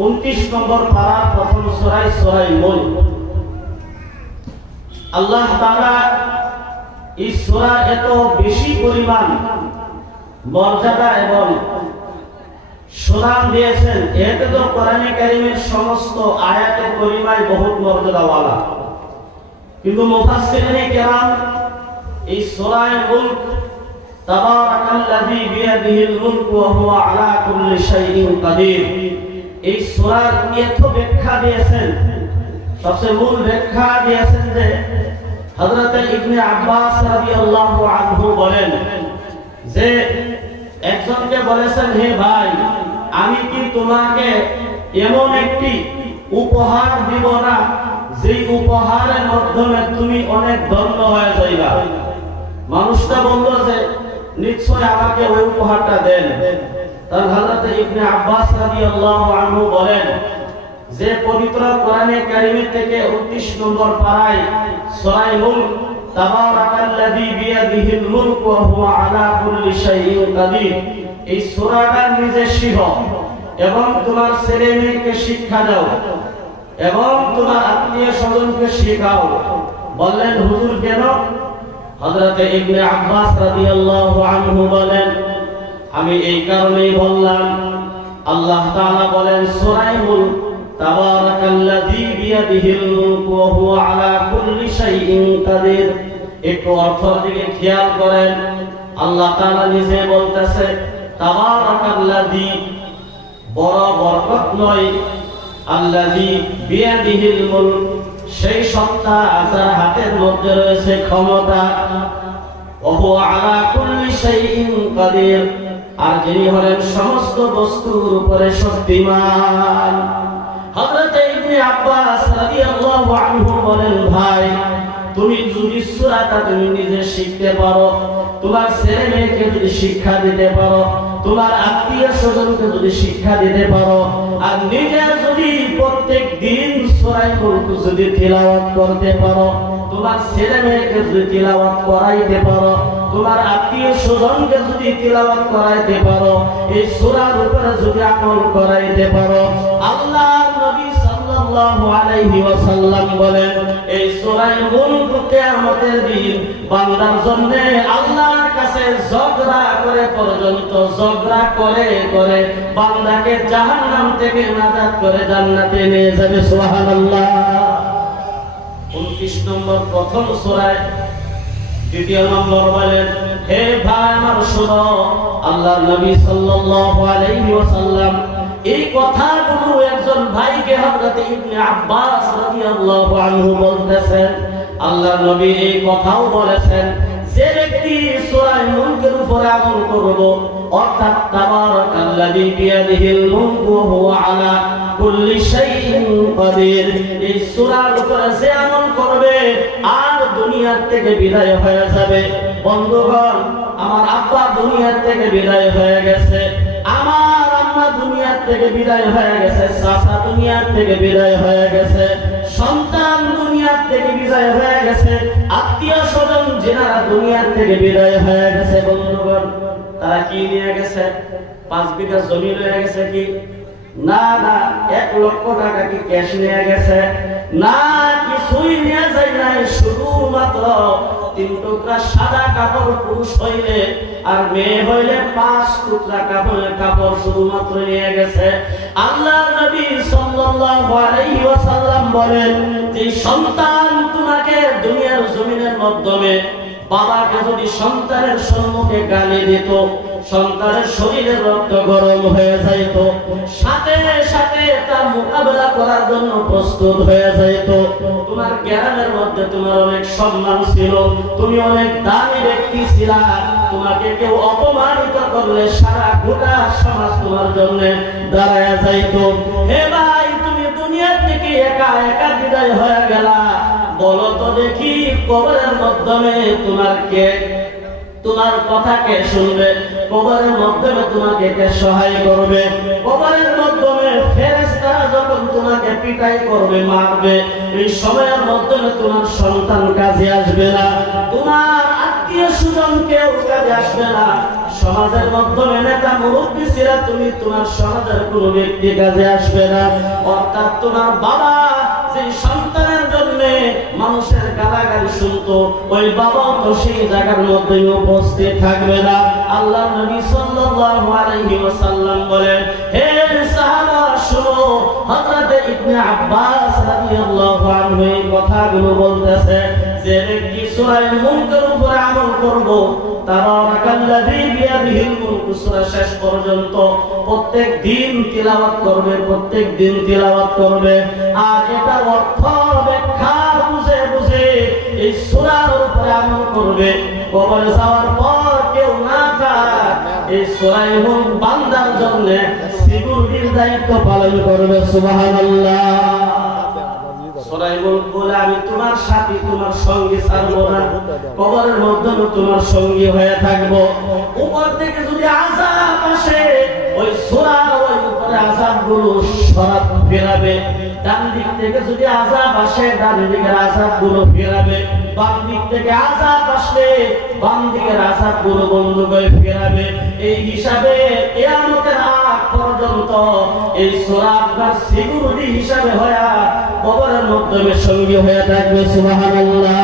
29 নম্বর পারার প্রথম সূরা সূরা মুলক। আল্লাহ তাআলা এই সূরা এত বেশি পরিমাণ মর্যাদা এবং সুনাম দিয়েছেন, এতে তো কোরআনে কারীমের সমস্ত আয়াতে কারিমায় বহুত মর্যাদাওয়ালা। কিন্তু মুফাসসিরিনে কেরাম এই সূরা মুলক তাবারাকাল্লাযী বিয়াদিহিল মুলক ওয়া হুয়া আলা কুল্লি শাইইন কাদির, এই সূরার এত ব্যাখ্যা দিয়েছেন। সবচেয়ে মূল ব্যাখ্যা দিয়েছেন যে হযরত ইবনে আব্বাস রাদিয়াল্লাহু আনহু বলেন যে একজনকে বলেছেন, হে ভাই, আমি কি তোমাকে এমন একটি উপহার দিব না যে উপহারের মাধ্যমে তুমি অনেক ধন্য হয়ে যাইবা? মানুষটা বলল যে নিশ্চয় আমাকে ওই উপহারটা দেন। তার হযরত ইবনে আব্বাস রাদিয়াল্লাহু আনহু বলেন যে পবিত্র কোরআনে কারীমের থেকে 29 নম্বর পারায় সূরা মুলক তাবারাকাল্লাযী বিয়াদিহিল মুলক ওয়া হুয়া আলা কুল্লি শাইইন কাদির, এই সূরাটা নিজে শিখো এবং তোমার ছেলে মেয়েকে শিক্ষা দাও এবং তোমার আত্মীয় স্বজনকে শেখাও। বললেন, হুজুর কেন? হযরত ইবনে আব্বাস রাদিয়াল্লাহু আনহু বলেন, আমি এই কারণেই বললাম, আল্লাহ তাআলা বলেন সূরা মুলক তাবারাকাল্লাযী বিয়াদিহিল মুলক ওয়া হুয়া আলা কুল্লি শাইইন কাদির। একটু অর্থের দিকে খেয়াল করেন। আল্লাহ তাআলা নিজে বলতেছে তাবারাকাল্লাযী, বড় বরকত নয়, আল্লাযী বিয়াদিহিল মুলক, সেই সত্তা যার হাতের মধ্যে রয়েছে ক্ষমতা, ওয়া হুয়া আলা কুল্লি শাইইন কাদির, আর যিনি হলেন সমস্ত বস্তুর উপরে শক্তিমান। হযরত ইবনে আব্বাস রাদিয়াল্লাহু আনহু বলেন, ভাই, তুমি যদি সূরাটা তুমি নিজে শিখতে পারো, তোমার ছেলে মেয়েকে যদি শিক্ষা দিতে পারো, তোমার আত্মীয় স্বজনকে যদি শিক্ষা দিতে পারো, আর নিজে যদি প্রত্যেক দিন সূরা মুলক যদি তিলাওয়াত করতে পারো, তোমার ছেলে মেয়েকে যদি তিলাওয়াত করাইতে পারো, তোমার আত্মীয় স্বজনকে যদি তিলাওয়াত করাইতে পারো, এই সূরার উপরে যদি আমল করাইতে পারো, আল্লাহর নবী সাল্লাল্লাহু আলাইহি ওয়াসাল্লাম বলেন, এই সূরা মুলক কিয়ামতের দিন বান্দার জন্য আল্লাহর কাছে ঝগড়া করে পর্যন্ত ঝগড়া করে করে বান্দাকে জাহান্নাম থেকে নাজাত করে জান্নাতে নিয়ে যাবে। সুবহানাল্লাহ। 29 নম্বর প্রথম সূরায় দ্বিতীয় নম্বর বলেন, হে ভাই আমার শোনো, আল্লাহর নবী সাল্লাল্লাহু আলাইহি ওয়াসাল্লাম এই কথাগুলো একজন ভাইকে হযরত ইবনে আব্বাস রাদিয়াল্লাহু আনহু বলতেছেন। আল্লাহর নবী এই কথাও বলেছেন, যে ব্যক্তি সূরা মুলকের উপর আমল করবে, অর্থাৎ তাবারাকাল্লাযী বিয়াদিহিল মুলক ওয়া হুয়া আলা কুল্লি শাইইন কাদির, এই সূরার উপর যে আমল করবে আর দুনিয়া থেকে বিদায় হয়ে যাবে। বন্ধুগণ, আমার আব্বা দুনিয়া থেকে বিদায় হয়ে গেছে, আমার আম্মা দুনিয়া থেকে বিদায় হয়ে গেছে, চাচা দুনিয়া থেকে বিদায় হয়ে গেছে, সন্তান দুনিয়া থেকে বিদায় হয়ে গেছে, আত্মীয় স্বজন যারা দুনিয়া থেকে বিদায় হয়ে গেছে, বন্ধুগণ, তারা কি নিয়ে গেছে? 5 বিঘা জমি নিয়ে গেছে কি? না না। 1 লক্ষ টাকা কি ক্যাশ নিয়ে গেছে? না, কিছুই নিয়ে যায় নাই। শুধুমাত্র 3 টুকরা সাদা কাপড় পুরুষ হইলে আর মেয়ে হইলে 5 টুকরা কাপড় শুধুমাত্র নিয়ে গেছে। আল্লাহর নবী সাল্লাল্লাহু আলাইহি ওয়াসাল্লাম বলেন, যে সন্তান তোমাকে দুনিয়ার জমিনের মাধ্যমে বাবাকে যদি সন্তানের সম্মুখে গালি দিত, সন্তানের শরীরে রক্ত গরম হয়ে যাইত, সাথে সাথে তার মোকাবেলা করার জন্য প্রস্তুত হয়ে যাইত। তোমার জ্ঞানের মধ্যে তোমার অনেক সম্মান ছিল, তুমি অনেক দামি ব্যক্তি ছিলা, তোমাকে কেউ অপমানিত করলে সারা গোটা সমাজ তোমার জন্য দাঁড়ায় যাইত। হে ভাই, তুমি দুনিয়া থেকে একা একা বিদায় হয়ে গেলা, বলো তো দেখি কবরের মাধ্যমে তোমার কথা কে শুনবে? কবরের মাধ্যমে তোমাকে কে সহায় করবে? কবরের মাধ্যমে ফেরেশতারা যখন তোমাকে পিটাই করবে, মারবে, এই সময়ের মাধ্যমে তোমার সন্তান কাজে আসবে না, তোমার আত্মীয় স্বজন কেউ কাজে আসবে না। সমাজের মাধ্যমে নেতা মুরব্বী ছিলা তুমি, তোমার সমাজের কোনো ব্যক্তি কাজে আসবে না। অর্থাৎ তোমার বাবা যে সন্তানের জন্য মানুষের গালাগালি শুনতো, ওই বাবাও তো সেই জায়গার মধ্যে উপস্থিত থাকবে না। আল্লাহ নবী সাল্লাল্লাহু আলাইহি ওয়াসাল্লাম বলেন, হে সাহাবা শুনো, হযরত ইবনে আব্বাস রাদিয়াল্লাহু আনহু এই কথাগুলো বলতেছে, যে ব্যক্তি সূরা মুলকের উপরে আমল করব, তাবারাকাল্লাযী বিয়াদিহিল মুলকু সূরা শেষ পর্যন্ত প্রত্যেক দিন তিলাওয়াত করবে, প্রত্যেক দিন তিলাওয়াত করবে। আর এটা অর্থ ব্যাখ্যা বুঝে বুঝে এই সূরার উপরে আমল করবে। কবর যাওয়ার পর কেউ না থাক, এই সূরা মুলক বান্দার জন্য সিকিউরিটির দায়িত্ব পালন করবে। সুবহানাল্লাহ। সূরা মুলক বলে, আমি তোমার সাথী, তোমার সঙ্গী ছাড়বো না, কবরের মধ্যে তোমার সঙ্গী হয়ে থাকবো। উপর থেকে যদি আযাব আসে, ওই সূরা ওই উপরে আযাবগুলো সরাত ফেরাবে। ডান দিক থেকে যদি আযাব আসে, ডান দিকের আযাবগুলো ফেরাবে। বাম দিক থেকে আযাব আসলে বাম দিকের আযাবগুলো বন্ধ করে ফেরাবে। এই হিসাবে কিয়ামতের আগ পর্যন্ত এই সূরা আপনার সিকিউরিটি হিসাবে হয়ে কবরের মধ্যে সঙ্গী হয়ে থাকবে। সুবহানাল্লাহ।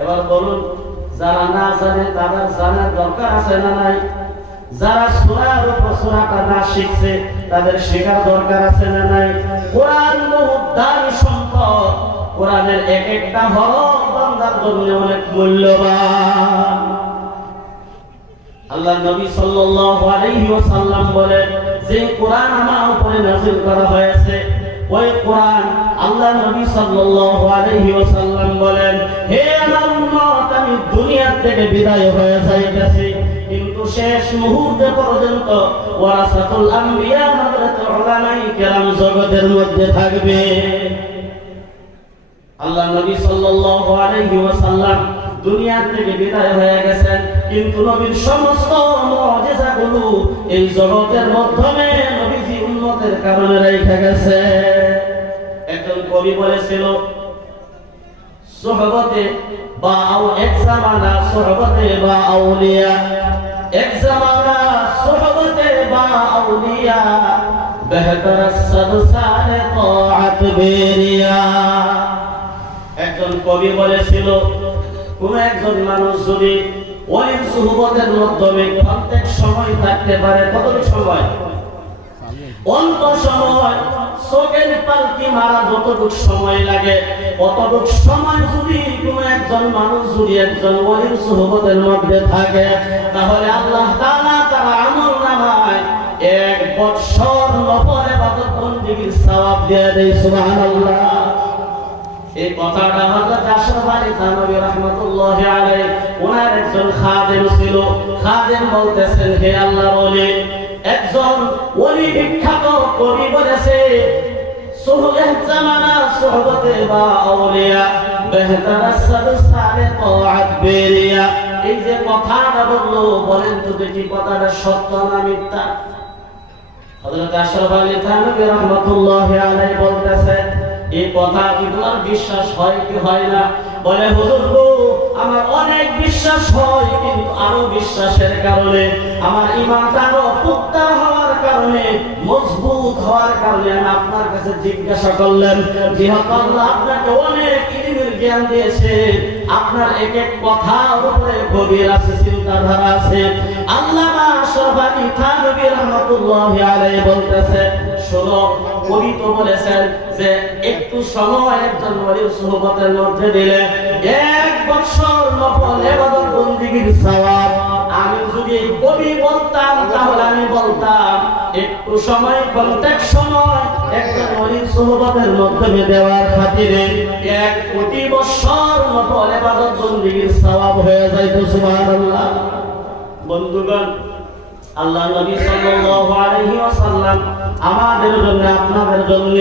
এবার বলুন, যারা না জানে তাদের জানার দরকার আছে না নাই? যারা সূরার উপর সূরাটা না শিখছে তাদের শেখার দরকার আছে না নাই? কোরআন বহুত দামি সম্পদ। কোরআনের এক একটা হরফ বান্দার জন্য অনেক মূল্যবান। আল্লাহ নবী সাল্লাল্লাহু আলাইহি ওয়াসাল্লাম বলেন, যে কোরআন আমার উপরে নাযিল করা হয়েছে, ওই কোরআন আল্লাহ নবী সাল্লাল্লাহু আলাইহি ওয়াসাল্লাম বলেন, হে আমার উম্মত, আমি দুনিয়া থেকে বিদায় হয়ে যাইতেছি, কিন্তু শেষ মুহূর্তে পর্যন্ত ওয়ারাসাতুল আম্বিয়া হযরত উলামায়ে কেরাম জগতের মধ্যে থাকবে। আল্লাহ নবী সাল্লাল্লাহু আলাইহি ওয়াসাল্লাম দুনিয়া থেকে বিদায় হয়ে গেছেন, কিন্তু নবীর সমস্ত মুজিজাগুলো এই জগতের মাধ্যমে নবীজি উম্মতের কারণে রেখে গেছে। একজন কবি বলেছিল, সোহবতে বা এক জামানা সোহবতে বা আউলিয়া, এক জামানা সোহবতে বা আউলিয়া, বেহতর সবসারে তাআত বেরিয়া। একজন কবি বলেছিল, কোন একজন মানুষ যদি ওলির সুহবতের মাধ্যমে প্রত্যেক সময় থাকতে পারে, কতটুকু সময়? অল্প সময়, চোখের পালকি মারা যতটুকু সময় লাগে, অতটুকু সময় যদি কোন একজন মানুষ যদি একজন ওলির সুহবতের মধ্যে থাকে, তাহলে আল্লাহ তাআলা তার আমলনামায় 1 বছর নফল ইবাদত বন্দেগীর সওয়াব দিয়ে দেয়। সুবহানাল্লাহ। এই কথাটা হযরত আশরাফ আলী থানভী রাহমাতুল্লাহি আলাইহি ওনার একজন খাদেম ছিল। খাদেম বলতেছেন, হে আল্লাহর ওলি, একজন ওলি বিখ্যাত কবি বলেছে, সুহবত জামানা সুহবতে বা আউলিয়া, বেহতর সবসারে তাআত বেরিয়া। এই যে কথাটা বললো, বলেন তো দেখি কথাটা সত্য না মিথ্যা? হযরত আশরাফ আলী থানভী রাহমাতুল্লাহি আলাইহি বলতেছেন, এই কথা কি তোমার বিশ্বাস হয় কি হয় না? বলে, হুজুর গো, আমার অনেক বিশ্বাস হয়, কিন্তু আরো বিশ্বাসের কারণে, আমার ঈমানটা আরো পুক্তা হওয়ার কারণে, মজবুত হওয়ার কারণে আমি আপনার কাছে জিজ্ঞাসা করলাম, যেহেতু আল্লাহ আপনাকে অনেক ইলমের জ্ঞান দিয়েছে, আপনার এক এক কথার উপরে গভীর আছে, চিন্তাধারা আছে। আল্লামা আশরাফ আলী থানভী রাহমাতুল্লাহি আলাইহি বলতেছে, শোনো, কবি তো বলেছেন যে একটু সময় একজন ওলির সুহবতের মধ্যে দিলে 1 বছর নফল ইবাদত বন্দেগীর সওয়াব। আমি যদি কবি বলতাম, তাহলে আমি বলতাম একটু সময়, প্রত্যেক সময় একজন ওলির সুহবতের মধ্যে দেওয়ার খাতিরে 1 কোটি বছর নফল ইবাদত বন্দেগীর সওয়াব হয়ে যাইত। সুবহানাল্লাহ। বন্ধুগণ, আল্লাহ নবী সাল্লাল্লাহু আলাইহি ওয়াসাল্লাম আমাদের জন্য, আপনাদের জন্য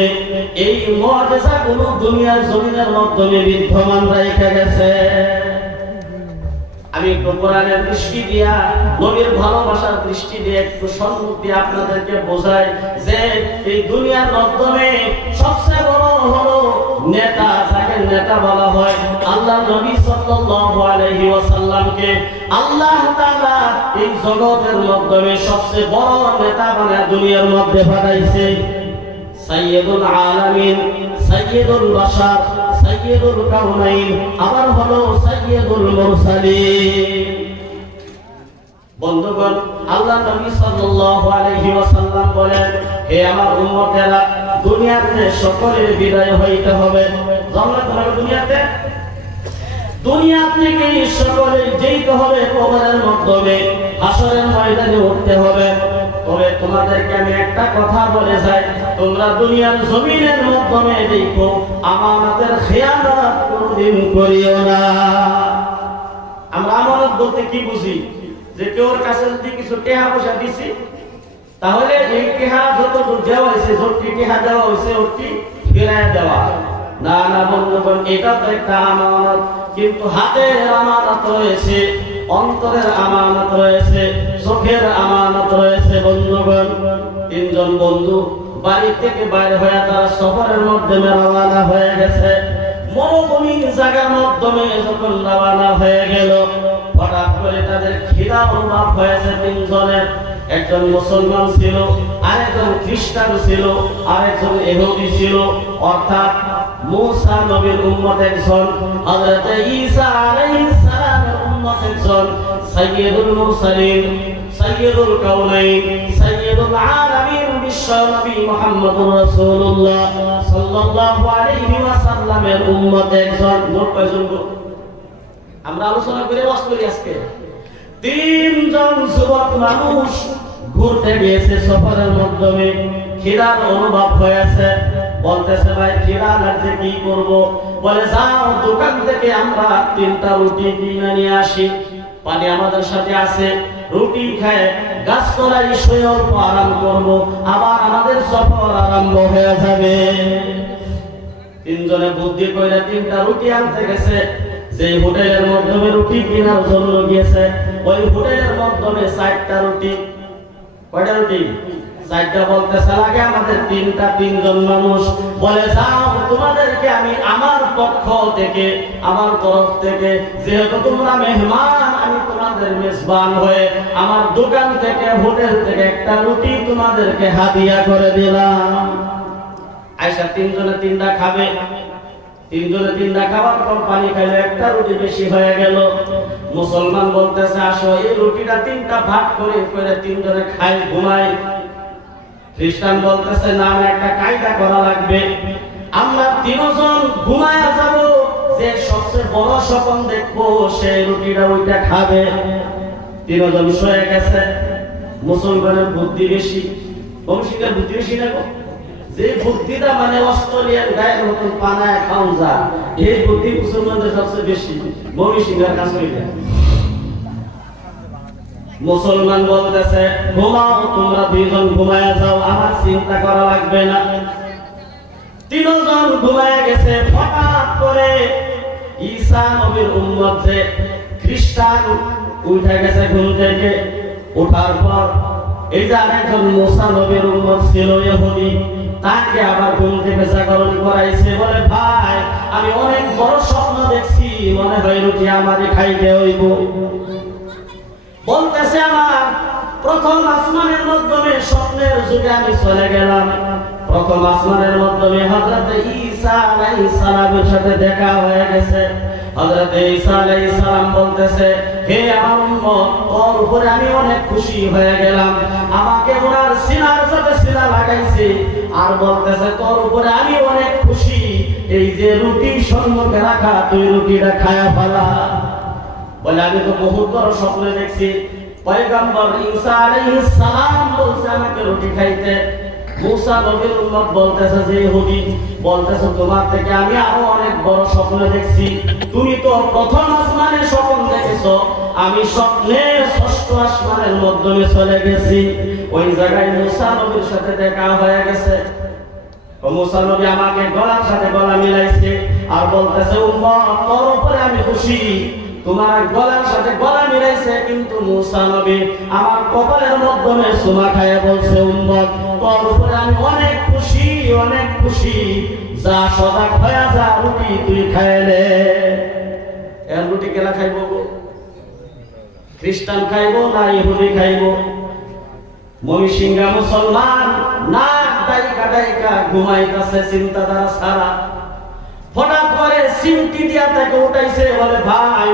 এই মুআজিজাগুলো দুনিয়ার জমিনের মাধ্যমে বিদ্যমান রেখে গেছে। আমি একটু কোরআনের দৃষ্টি দিয়া, নবীর ভালোবাসার দৃষ্টি দিয়ে একটু সম্মুখ দিয়ে আপনাদেরকে বোঝাই যে এই দুনিয়ার মাধ্যমে সবচেয়ে বড় হলো নেতা, যাকে নেতা বলা হয়, আল্লাহ নবী সাল্লাল্লাহু আলাইহি ওয়াসাল্লামকে আল্লাহ তাআলা এই জগতের মাধ্যমে সবচেয়ে বড় নেতা বানায় দুনিয়ার মধ্যে পাঠাইছে। সাইয়্যিদুল আলামিন, সাইয়্যিদুল বাশার, সাইয়্যিদুল কাউনাইন, আবার হলো সাইয়্যিদুল মুরসালিন। বন্ধুগণ, আল্লাহ নবী সাল্লাল্লাহু আলাইহি ওয়াসাল্লাম বলেন, হে আমার উম্মতেরা, দুনিয়াতে সকলের বিদায় হইতে হবে। জান্নাত হবে দুনিয়াতে, দুনিয়া থেকে সকলে যেতে হবে কবরের মাধ্যমে, হাসরের ময়দানে উঠতে হবে। তবে তোমাদেরকে আমি একটা কথা বলে যাই, তোমরা দুনিয়ার জমিনের মাধ্যমে দেখো, আমানতের খেয়ানত কোনদিন করিও না। আমরা আমানত বলতে কি বুঝি? যে কেউর কাছে যদি কিছু টাকা পয়সা দিছি, তাহলে এই টাকা যতটুকু দেওয়া হয়েছে, যতটি টাকা দেওয়া হয়েছে ওটি ফিরায় দেওয়া। না না বন্ধুগণ, এটা তো একটা আমানত, কিন্তু হাতের আমানত রয়েছে, অন্তরের আমানত রয়েছে, চোখের আমানত রয়েছে। বন্ধুগণ, তিনজন বন্ধু বাড়ি থেকে বাইরে হয়ে তারা সফরের মাধ্যমে রওনা হয়ে গেছে। মরুভূমি জায়গার মাধ্যমে যখন রওনা হয়ে গেল, হঠাৎ করে তাদের খিদা অনুভব হয়েছে তিনজনের। একজন মুসলমান ছিল, আরেকজন খ্রিস্টান ছিল, আরেকজন ইহুদি ছিল। অর্থাৎ মুসা নবীর উম্মত একজন, হযরত ঈসা আলাইহিস সালামের উম্মত একজন, সাইয়্যিদুল মুরসালিন, সাইয়্যিদুল কাউনাইন, সাইয়্যিদুল আলামিন বিশ্ব নবী মুহাম্মদুর রাসূলুল্লাহ সাল্লাল্লাহু আলাইহি ওয়াসাল্লামের উম্মত একজন। মোট কয়জন? আমরা আলোচনা করে ওয়াজ করি আজকে। তিনজন যুবক মানুষ ঘুরতে গিয়েছে সফরের মাধ্যমে, খিদার অনুভব হয়েছে। বলতেছে, ভাই খিদা লাগছে, কি করব? বলে, যাও দোকান থেকে আমরা 3টা রুটি কিনে নিয়ে আসি, পানি আমাদের সাথে আছে, রুটি খেয়ে গাছতলায় শুয়ে অল্প আরাম করব, আবার আমাদের সফর আরম্ভ হয়ে যাবে। তিনজনে বুদ্ধি করে 3টা রুটি আনতে গেছে। যে হোটেলের মাধ্যমে রুটি কেনার জন্য গিয়েছে, ওই হোটেলের মাধ্যমে 4টা রুটি। কয়টা রুটি? 4টা। বলতেছে, লাগে আমাদের 3টা, তিনজন মানুষ। বলে, যাও তোমাদেরকে আমি আমার পক্ষ থেকে, আমার তরফ থেকে, যেহেতু তোমরা মেহমান, আমি তোমাদের মেজবান হয়ে আমার দোকান থেকে, হোটেল থেকে 1টা রুটি তোমাদেরকে হাদিয়া করে দিলাম। আয়েশা তিনজনে 3টা খাবে। তিনজনে 3টা খাবার পর পানি খাইলে 1টা রুটি বেশি হয়ে গেল। মুসলমান বলতেছে, আসো এই রুটিটা 3টা ভাগ করে করে তিনজনে খাই, ঘুমাই। খ্রিস্টান বলতেছে, না না, একটা কায়দা করা লাগবে, আমরা তিনজন ঘুমায়া যাব, যে সবচেয়ে বড় স্বপ্ন দেখবো সেই রুটিটা ওইটা খাবে। তিনজন শুয়ে গেছে। মুসলমানের বুদ্ধি বেশি, বংশীদের বুদ্ধি বেশি না? যে বুদ্ধিটা মানে অস্ট্রেলিয়ার গায়ের মতন পানায় খাওয়া যায়, এই বুদ্ধি মুসলমানদের সবচেয়ে বেশি। বংশীদের কাছে মুসলমান বলতেছে, ঘুমাও তোমরা, 2জন ঘুমায়া যাও, আমার চিন্তা করা লাগবে না। 3জন ঘুমায়া গেছে। হঠাৎ করে ঈসা নবীর উম্মত যে খ্রিস্টান উঠে গেছে ঘুম থেকে। ওঠার পর এই যে আরেকজন মুসা নবীর উম্মত ছিল ইহুদি, তাকে আবার ঘুম থেকে জাগরণ করাইছে। বলে, ভাই আমি অনেক বড় স্বপ্ন দেখছি, মনে হয় রুটি আমারই খাইতে হইব। বলতেছে, আমার প্রথম আসমানের মাধ্যমে স্বপ্নের যুগে আমি চলে গেলাম। প্রথম আসমানের মাধ্যমে হযরত ঈসা আলাইহিস সালামের সাথে দেখা হয়ে গেছে। হযরত ঈসা আলাইহিস সালাম বলতেছে, হে আমার উম্মত, তোর উপরে আমি অনেক খুশি হয়ে গেলাম। আমাকে ওনার সিনার সাথে সিনা লাগাইছে, আর বলতেছে, তোর উপরে আমি অনেক খুশি, এই যে রুটি সম্মুখে রাখা, তুই রুটিটা খায়া ফেলা। বলে, আমি তো বহুত বড় স্বপ্ন দেখছি, পয়গম্বর ঈসা আলাইহিস সালাম বলছে আমাকে রুটি খাইতে। মুসা নবীর উম্মত বলতেছে, যে ইহুদি বলতেছে, তোমার থেকে আমি আরো অনেক বড় স্বপ্ন দেখছি, তুমি তো প্রথম আসমানের স্বপ্ন দেখেছো, আমি স্বপ্নে 6ষ্ঠ আসমানের মাধ্যমে চলে গেছি। ওই জায়গায় মুসা নবীর সাথে দেখা হয়ে গেছে। মুসা নবী আমাকে গলার সাথে গলা মিলাইছে, আর বলতেছে, উম্মত তোর উপরে আমি খুশি, তোমার গলার সাথে গলা মিলাইছে, কিন্তু মুসা নবী আমার কপালের মাধ্যমে চুমা খায় বলছে, উম্মত তোর উপরে আমি অনেক খুশি, অনেক খুশি, যা সজাগ হয়ে যা, রুটি তুই খাইলে। এর রুটি কেলা খাইব? খ্রিস্টান খাইব না ইহুদি খাইব? মমিসিংহা মুসলমান নাক ডাইকা ডাইকা ঘুমাইতেছে চিন্তাধারা সারা। হঠাৎ করে সিমটি দিয়া তাকে উঠাইছে, বলে ভাই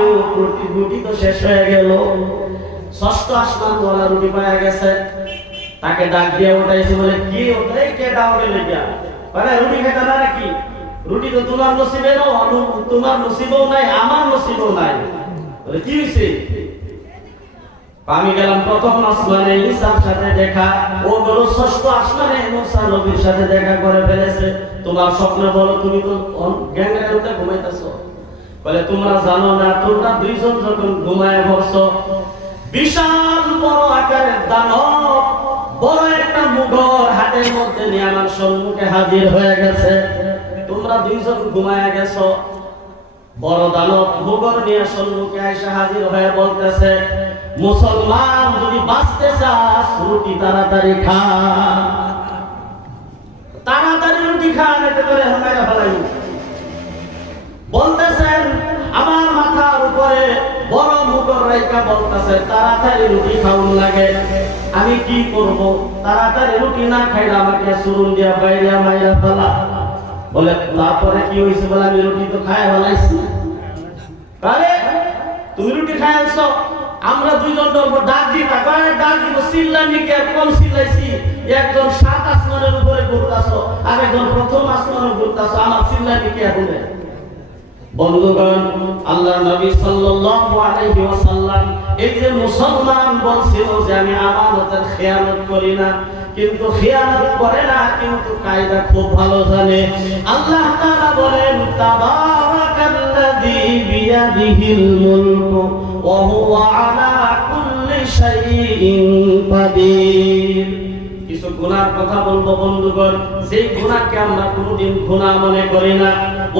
রুটি তো শেষ হয়ে গেল। ষষ্ঠ আসমান বলা রুটি পাওয়া গেছে, তাকে ডাক দিয়ে উঠাইছে, বলে কি ওটাই কে দাও গেলে গিয়া, বলে রুটি খেতে না নাকি? রুটি তো তোমার নসিবেও, তোমার নসিবেও নাই, আমার নসিবেও নাই। বলে কি হয়েছে? আমি গেলাম প্রথম আসমানে, ঈসার সাথে দেখা, ও বলো ষষ্ঠ আসমানে মুসা নবীর সাথে দেখা করে ফেলেছে। তোমার স্বপ্ন বলো, তুমি তো গ্যাংরের উঠে ঘুমাইতেছো। বলে তোমরা জানো না, তোমরা দুইজন যখন ঘুমায় বসছো, বিশাল বড় আকারের দানব বড় একটা মুঘর হাতের মধ্যে নিয়ে আমার সম্মুখে হাজির হয়ে গেছে। তোমরা দুইজন ঘুমায় গেছো, বড় দানব মুঘর নিয়ে সম্মুখে এসে হাজির হয়ে বলতেছে, মুসলমান যদি বাঁচতে চাস রুটি তাড়াতাড়ি খা, তাড়াতাড়ি রুটি খা, এতে করে হামাইরা ফেলাই। বলতেছেন আমার মাথার উপরে বড় মুগর রাইকা বলতেছে তাড়াতাড়ি রুটি খাওয়ার লাগে। আমি কি করব? তাড়াতাড়ি রুটি না খাইলে আমাকে সুরুন দিয়া বাইরে মাইরা ফেলা। বলে তারপরে কি হয়েছে? বলে আমি রুটি তো খায় ফেলাইছি। তাহলে তুমি রুটি খায় আনছো, আমরা দুইজন ডাক দিই না, ডাক দিব চিল্লানি কে? কম চিল্লাইছি। একজন 7 আসমানের উপরে ঘুরতাছো, আর একজন প্রথম আসমানে ঘুরতাছো, আমার চিল্লানি কে বলে? বন্ধুগণ, আল্লাহর নবী সাল্লাল্লাহু আলাইহি ওয়াসাল্লাম এই যে মুসলমান বলছিল যে আমি আমানতের খেয়ানত করি না, কিন্তু খেয়ানত করে না, কিন্তু কায়দা খুব ভালো জানে। আল্লাহ তাআলা বলেন, তাবারাকাল্লাযী বিয়াদিহিল মুলকু ওয়া হুয়া আলা কুল্লি শাইইন কাদির। কিছু গুনার কথা বলবো বন্ধুগণ, যেই গুনাহকে আমরা কোনোদিন গুনাহ মনে করি না।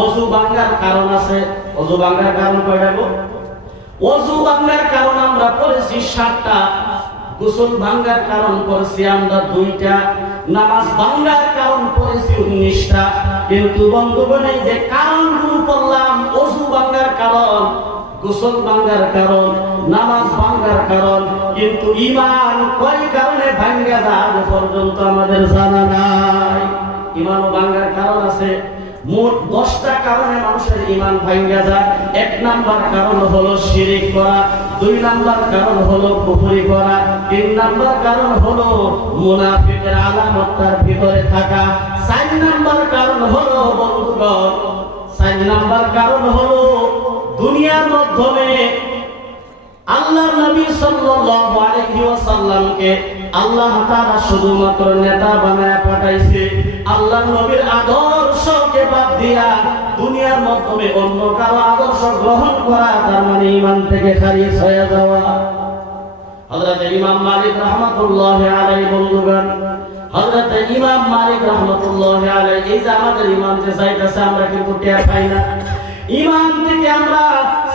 ওযু ভাঙার কারণ আছে। ওযু ভাঙার কারণ কয়টা গো? ওযু ভাঙার কারণ আমরা পড়েছি 7টা, গোসল ভাঙার কারণ পড়েছি আমরা 2টা, নামাজ ভাঙার কারণ পড়েছি 19টা। কিন্তু বন্ধুগণ, এই যে কারণগুলো পড়লাম, ওযু ভাঙার কারণ, গোসল ভাঙার কারণ, নামাজ ভাঙার কারণ, কিন্তু ঈমান কয় কারণে ভাঙা যায় আজ পর্যন্ত আমাদের জানা নাই। ঈমানও ভাঙার কারণ আছে। মোট 10টা কারণে মানুষের ঈমান ভাঙা যায়। 1 নাম্বার কারণ হলো শিরক করা, 2 নাম্বার কারণ হলো কুফরি করা, 3 নাম্বার কারণ হলো মুনাফিকের আলামত তার ভিতরে থাকা, 4 নাম্বার কারণ হলো বন্ধুগণ, 4 নাম্বার কারণ হলো দুনিয়ার মাধ্যমে আল্লাহর নবী সাল্লাল্লাহু আলাইহি ওয়াসাল্লামকে আল্লাহ তাআলা শুধুমাত্র নেতা বানায় পাঠাইছে। আল্লাহর নবীর আদর্শকে বাদ দিয়া দুনিয়ার মাধ্যমে অন্য কারো আদর্শ গ্রহণ করা, তার মানে ঈমান থেকে খারিজ হয়ে যাওয়া। হযরত ইমাম মালিক রাহমাতুল্লাহি আলাইহি বন্ধুগণ, হযরত ইমাম মালিক রাহমাতুল্লাহি আলাইহি এই যে আমাদের ঈমান যে চাইতেছে আমরা কিন্তু টের পাই না। ঈমান থেকে আমরা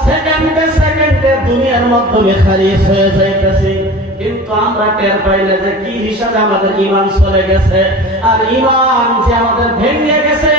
সেকেন্ডে সেকেন্ডে দুনিয়ার মাধ্যমে খারিজ হয়ে যাইতেছি, কিন্তু আমরা টের পাই না যে কি হিসাবে আমাদের ঈমান চলে গেছে। আর ঈমান যে আমাদের ভেঙে গেছে,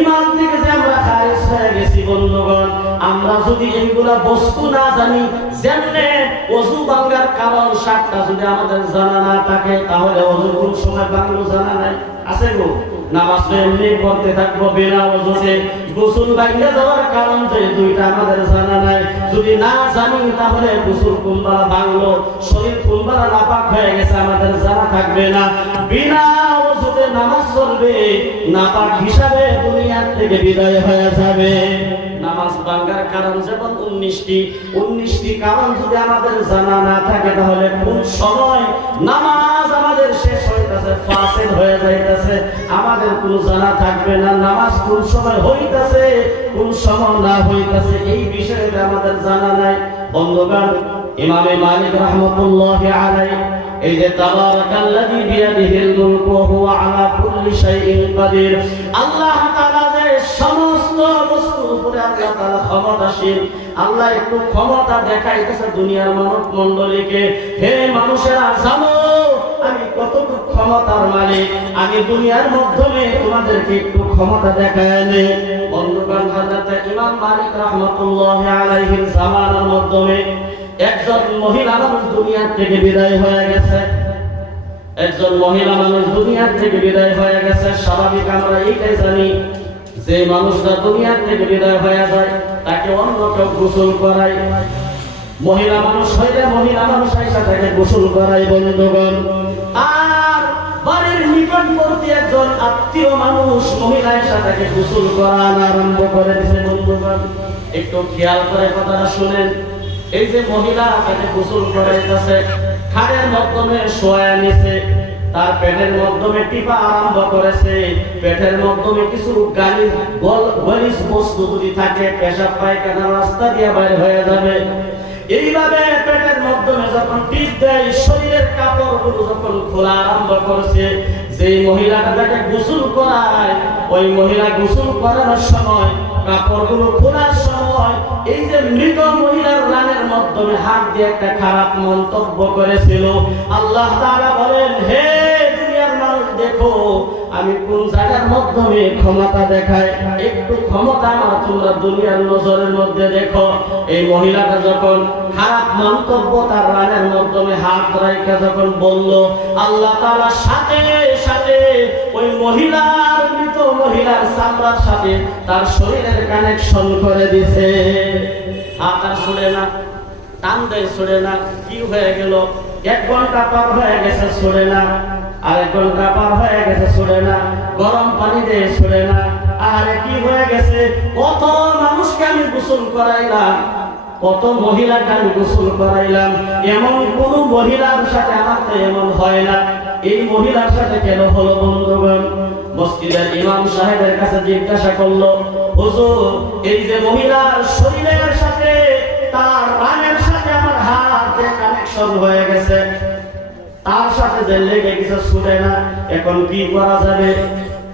ঈমান থেকে যে আমরা খারিজ হয়ে গেছি বন্ধুগণ, আমরা যদি এইগুলা বস্তু না জানি, যেমনে ওযু ভাঙার কারণ 7টা যদি আমাদের জানা না থাকে, তাহলে ওযু কোন সময় ভাঙলো জানা নাই আছে গো? নামাজ এমনি পড়তে থাকবো বিনা ওযুতে। গোসল ভাঙে যাওয়ার কারণ যে 2টা আমাদের জানা নাই। যদি না জানি তাহলে গোসল কোনবার ভাঙলো, শরীর কোনবার নাপাক হয়ে গেছে আমাদের জানা থাকবে না। বিনা ওযুতে নামাজ চলবে, নাপাক হিসাবে দুনিয়ার থেকে বিদায় হয়ে যাবে। নামাজ ভাঙার কারণ যেমন 19টি কারণ যদি আমাদের জানা না থাকে, তাহলে কোন সময় নামাজ আমাদের শেষ হইতাছে, ফাসিদ হয়ে যাইতাছে, আমাদের কোনো জানা থাকবে না। নামাজ কোন সময় হইতাছে, কোন সময় না হইতাছে, এই বিষয়টা আমাদের জানা নাই। বন্ধুগণ, ইমামে মালিক রাহমাতুল্লাহি আলাইহি এই যে তাবারাকাল্লাযী বিয়াদিহিল মুলকু ওয়া হুয়া আলা কুল্লি শাইইন কাদির, আল্লাহ তাআলা যে সমস্ত বস্তুর উপরে আল্লাহ তাআলা ক্ষমতাশীল। আল্লাহ একটু ক্ষমতা দেখাইতেছে দুনিয়ার মানব মণ্ডলীকে, হে মানুষেরা জানো আমি কতটুকু ক্ষমতার মালিক, আমি দুনিয়ার মাধ্যমে তোমাদেরকে একটু ক্ষমতা দেখায় নেই। বন্ধুগণ, হযরত ইমাম মালিক রাহমাতুল্লাহি আলাইহির জামানার মাধ্যমে একজন মহিলা মানুষ দুনিয়া থেকে বিদায় হয়ে গেছে। একজন মহিলা মানুষ দুনিয়া থেকে বিদায় হয়ে গেছে। স্বাভাবিক আমরা এইটাই জানি যে মানুষটা দুনিয়া থেকে বিদায় হয়ে যায় তাকে অন্য কেউ গোসল করায়। মহিলা মানুষ হইলে মহিলা মানুষ আইসা তাকে গোসল করায় বন্ধুগণ। আর বাড়ির নিকটবর্তী একজন আত্মীয় মানুষ মহিলা আইসা তাকে গোসল করানো আরম্ভ করে দিয়েছে বন্ধুগণ। একটু খেয়াল করে কথাটা শুনেন। এই যে মহিলা তাকে গোসল করাইতেছে, খাটের মাধ্যমে শোয়া নিছে, তার পেটের মাধ্যমে টিপা আরম্ভ করেছে। পেটের মাধ্যমে কিছু গলিজ বস্তু যদি থাকে পেশাব পায়খানা রাস্তা দিয়ে বাইর হয়ে যাবে। এইভাবে পেটের মাধ্যমে যখন টিপ দেয় শরীরের কাপড়গুলো যখন খোলা আরম্ভ করছে, যেই মহিলাটা তাকে গোসল করায় ওই মহিলা গোসল করানোর সময় কাপড়গুলো খোলার সময় এই যে মৃত মহিলার রানের মাধ্যমে হাত দিয়ে একটা খারাপ মন্তব্য করেছিল। আল্লাহ তাআলা বলেন, হে দুনিয়ার মানুষ দেখো আমি কোন জায়গার মাধ্যমে ক্ষমতা দেখাই, একটু ক্ষমতা আমার তোমরা দুনিয়ার নজরের মধ্যে দেখো। এই মহিলাটা যখন খারাপ মন্তব্য তার রানের মাধ্যমে হাত রাইখা যখন বলল, আল্লাহ তাআলা সাথে সাথে ওই মহিলার মৃত মহিলার চামড়ার সাথে তার শরীরের কানেকশন করে দিছে। হাত আর ছুড়ে না, টান দেয় ছুড়ে না। কি হয়ে গেল? 1 ঘন্টা পার হয়ে গেছে ছুড়ে না, আর 1 ঘন্টা পার হয়ে গেছে ছুড়ে না, গরম পানি দিয়ে ছুড়ে না। আর কি হয়ে গেছে? কত মানুষকে আমি গোসল করাইলাম, কত মহিলাকে আমি গোসল করাইলাম, এমন কোন মহিলার সাথে আমার তো এমন হয় না। এই মহিলার সাথে কেন হলো বন্ধুগণ? মসজিদের ইমাম সাহেবের কাছে জিজ্ঞাসা করলো, হুজুর এই যে মহিলার শরীরের সাথে তার রানের সাথে আমার হাতের কানেকশন হয়ে গেছে, তার সাথে যে লেগে গেছে ছুটে না, এখন কি করা যাবে?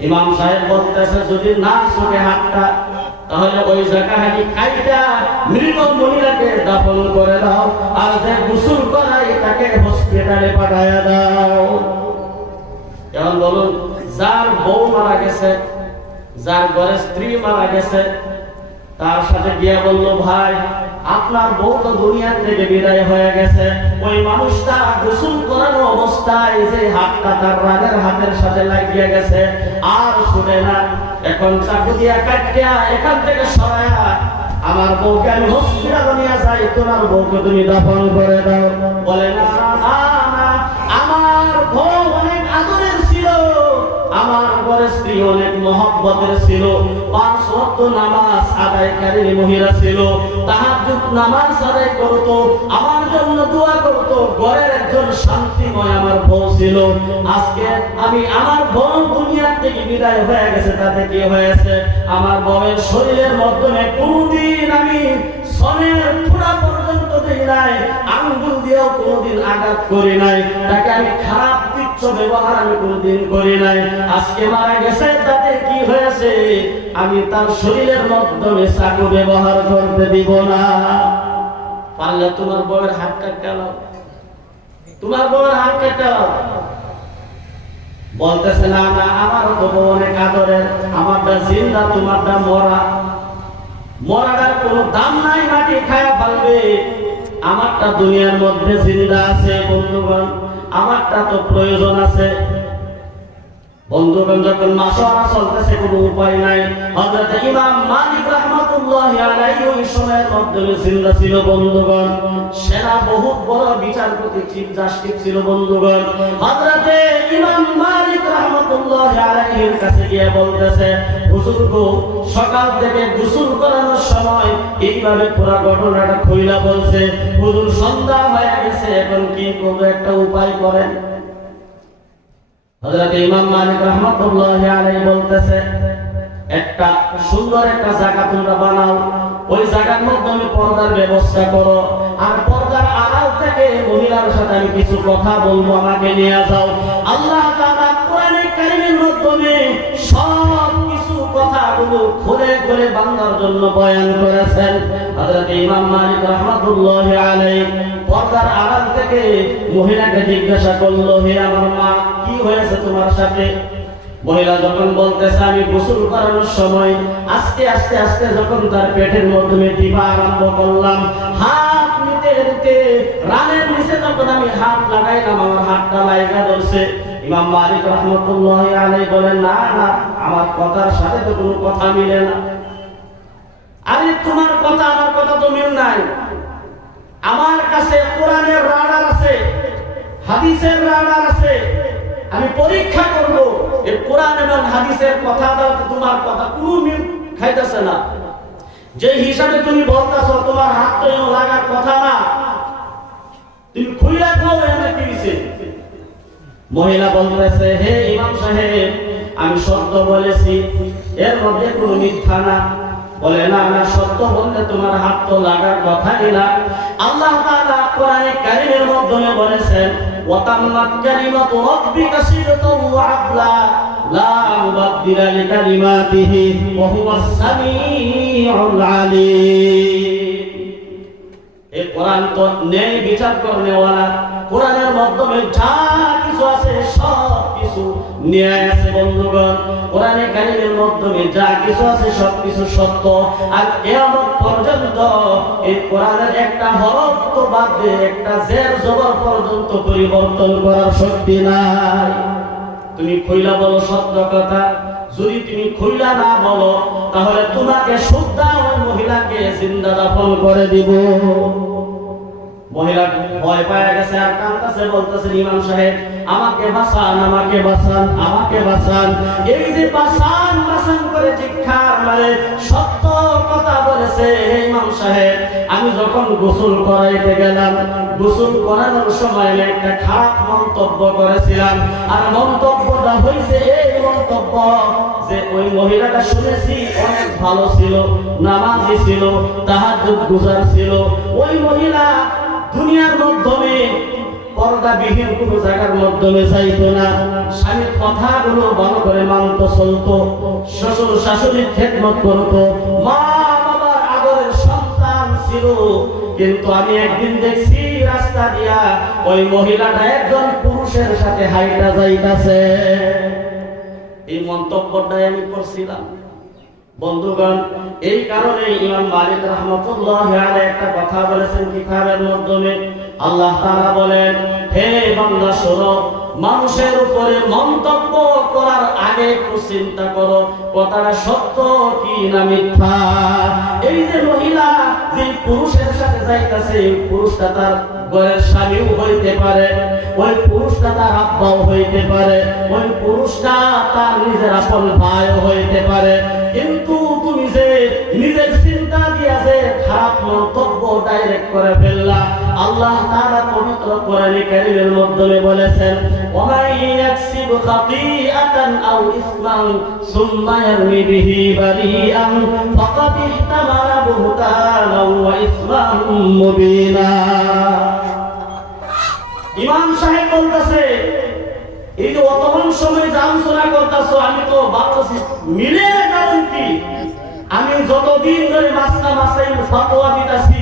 ইমাম সাহেব বলতেছে, যদি না ছুটে হাতটা তাহলে ওই জায়গাটি কাইটা মৃত মহিলাকে দাফন করে দাও, আর যে গোসল করাই তাকে হসপিটালে পাঠায় দাও। এখন বলুন, যার বউ মারা গেছে, যার ঘরে স্ত্রী মারা গেছে, তার সাথে গিয়া বলল, ভাই আপনার বউ তো দুনিয়া থেকে বিদায় হয়ে গেছে, ওই মানুষটা গোসল করানো অবস্থায় যে হাতটা তার রাগের হাতের সাথে লাগিয়ে গেছে আর ছুটে না, এখন চাকু দিয়া কাটিয়া এখান থেকে সরায়া আমার বউকে আমি হসপিটালে নিয়ে যাই, তোমার বউকে তুমি দাফন করে দাও। বলে না না না, আমার বউ অনেক আদরের ছিল, আমার ঘরে স্ত্রী অনেক মহব্বতের ছিল, 5 ওয়াক্ত নামাজ আদায়কারী মহিলা ছিল, তাহাজ্জুদ নামাজ আদায় করতো, আমার জন্য দোয়া করতো, ঘরের একজন শান্তিময় আমার বউ ছিল। আজকে আমি আমার বউ দুনিয়া থেকে বিদায় হয়ে গেছে, তাতে কি হয়েছে? আমার বউয়ের শরীরের মাধ্যমে কোনদিন আমি সনের ফোঁটা পর্যন্ত দেই নাই, আঙ্গুল দিয়েও কোনদিন আঘাত করি নাই, তাকে আমি খারাপ তুচ্ছ ব্যবহার আমি কোনদিন করি নাই। আজকে মারা গেছে, তাতে কি হয়েছে? আমি তার শরীরের মাধ্যমে চাকু ব্যবহার করতে দিব না। পারলে তোমার বউয়ের হাত কাটতে দাও, তোমার বউয়ের হাত কাটতে দাও। বলতেছে না না, আমারও তো বউ অনেক আদরের, আমারটা জিন্দা, তোমারটা মরা, মরাটার কোনো দাম নাই, মাটি খায়া ফেলবে, আমারটা দুনিয়ার মধ্যে জিন্দা আছে বন্ধুগণ, আমারটা তো প্রয়োজন আছে। বন্ধুগণ, যখন মাশওয়ারা চলতেছে কোনো উপায় নাই, হযরত ইমাম মালিক রাহমাতুল্লাহি আলাইহি ওই সময়ের মধ্যে জিন্দা ছিল বন্ধুগণ, সেনা বহুত বড় বিচারপতি চিফ জাস্টিস ছিল বন্ধুগণ। হযরত ইমাম মালিক রাহমাতুল্লাহি আলাইহির কাছে গিয়ে বলতেছে, হুজুর গো, সকাল থেকে গোসল করানোর সময় এইভাবে পুরো ঘটনাটা খুইলা বলছে, হুজুর সন্ধ্যা হয়ে গেছে, এখন কি করব, একটা উপায় করেন। হযরত ইমাম মালিক রাহমাতুল্লাহি আলাইহি বলতেছে, একটা সুন্দর একটা জায়গা তোমরা বানাও, ওই জায়গার মধ্যে আমি পর্দার ব্যবস্থা করো, আর পর্দার আড়াল থেকে মহিলার সাথে আমি কিছু কথা বলবো, আমাকে নিয়ে যাও। আল্লাহ তাআলা কোরআনে কারীমের মাধ্যমে সব কিছু কথাগুলো কথাগুলো খুলে খুলে বান্দার জন্য বয়ান করেছেন। হযরত ইমাম মালিক রাহমাতুল্লাহি আলাইহি পর্দার আড়াল থেকে মহিলাকে জিজ্ঞাসা করলো, হে আমার মা, কি হয়েছে তোমার সাথে? মহিলা যখন বলতেছে, আমি গোসল করানোর সময় আস্তে আস্তে আস্তে যখন তার পেটের মধ্যে দিবা আরম্ভ করলাম, হাত নিতে নিতে রানের নিচে যখন আমি হাত লাগাইলাম, আমার হাতটা লাগা ধরছে। ইমাম মালিক রাহমাতুল্লাহি আলাইহি বলেন, না না, আমার কথার সাথে তো কোনো কথা মিলে না। আরে তোমার কথা আমার কথা তো মিল নাই। আমার কাছে কোরআনের রাডার আছে, হাদিসের রাডার আছে। আমি পরীক্ষা করব এই কোরআন এবং হাদিসের কথা দাও, তোমার কথা কোনো মিল খাইতেছে না। যে হিসাবে তুমি বলতাছো তোমার হাত তো লাগার কথা না, তুমি খুইলা খাও এনে কি দিছে? মহিলা বলতেছে, হে ইমাম সাহেব, আমি সত্য বলেছি, এর মধ্যে কোনো মিথ্যা না। বলে, না না, সত্য বলতে তোমার হাত তো লাগার কথাই না। আল্লাহ তাআলা কোরআনে কারীমের মাধ্যমে বলেছেন, ওয়া তাম্মাত কালিমাতু রাব্বিকা সিদকান ওয়া আদলা লা মুবাদদিলা লিকালিমাতিহি ওয়া হুয়াস সামিউল আলীম। এই কোরআন তো ন্যায় বিচার করনেওয়ালা। কোরআনের মাধ্যমে যা কিছু আছে সব কিছু ন্যায় আছে বন্ধুগণ। কোরআনে কারীমের মাধ্যমে যা কিছু আছে সব কিছু সত্য। আর কিয়ামত পর্যন্ত এই কোরআনের একটা হরফ তো বাদ দিয়ে একটা জের জবর পর্যন্ত পরিবর্তন করার শক্তি নাই। তুমি কইলা বলো সত্য কথা, যদি তুমি খুইলা না বলো তাহলে তোমাকে শুদ্ধা ওই মহিলাকে জিন্দা দাফন করে দিব। মহিলা ভয় পায় গেছে আর কাঁদতেছে, বলতেছে, ইমাম সাহেব আমাকে বাঁচান, আমাকে বাঁচান, আমাকে বাঁচান। এই যে বাঁচান বাঁচান করে চিৎকার মানে সত্য কথা বলেছে। হে ইমাম সাহেব, আমি যখন গোসল করাইতে গেলাম, গোসল করানোর সময় একটা খারাপ মন্তব্য করেছিলাম। আর মন্তব্যটা হয়েছে এই মন্তব্য যে ওই মহিলাটা শুনেছি অনেক ভালো ছিল, নামাজি ছিল, তাহাজ্জুদ গুজার ছিল। ওই মহিলা দুনিয়ার মাধ্যমে পর্দাবিহীন কোন জায়গার মাধ্যমে যাইতো না, স্বামীর কথাগুলো ভালো করে মানত, চলতো, শ্বশুর শাশুড়ির খেদমত করতো, মা বাবার আদরের সন্তান ছিল। কিন্তু আমি একদিন দেখছি রাস্তা দিয়া ওই মহিলাটা একজন পুরুষের সাথে হাইটা যাইতাছে। এই মন্তব্যটাই আমি করছিলাম বন্ধুগণ। এই কারণে ইমাম মালিক রাহমাতুল্লাহি আলাইহি একটা কথা বলেছেন কিতাবের মাধ্যমে। আল্লাহ তাআলা বলেন, হে বান্দা শোনো, মানুষের উপরে মন্তব্য করার আগে একটু চিন্তা করো কথাটা সত্য কি না মিথ্যা। এই যে মহিলা যে পুরুষের সাথে যাইতাছে, পুরুষটা তার ঘরের স্বামীও হইতে পারে, ওই পুরুষটা তার আব্বাও হইতে পারে, ওই পুরুষটা তার নিজের আপন ভাইও হইতে পারে। কিন্তু তুমি যে নিজের চিন্তা দিয়া যে খারাপ মন্তব্য ডাইরেক্ট করে ফেললা, আল্লাহ তাআলা পবিত্র কোরআনে কারীমের মাধ্যমে বলেছেন, ওয়া মান ইয়াকসিব খাতিআতান আও ইসমান সুম্মা ইয়ারমি বিহি বারিআন ফাকাদ ইহতামালা বুহতানাও ওয়া ইসমান মুবিনা। ইমাম সাহেব বলতেছে, এই যে অতক্ষণ সময় জানসোনা করতেছো, আমি তো ভাবতেছি মিলে কারণ কি? আমি যতদিন ধরে মাসলা মাসাইল ফতোয়া দিতাছি,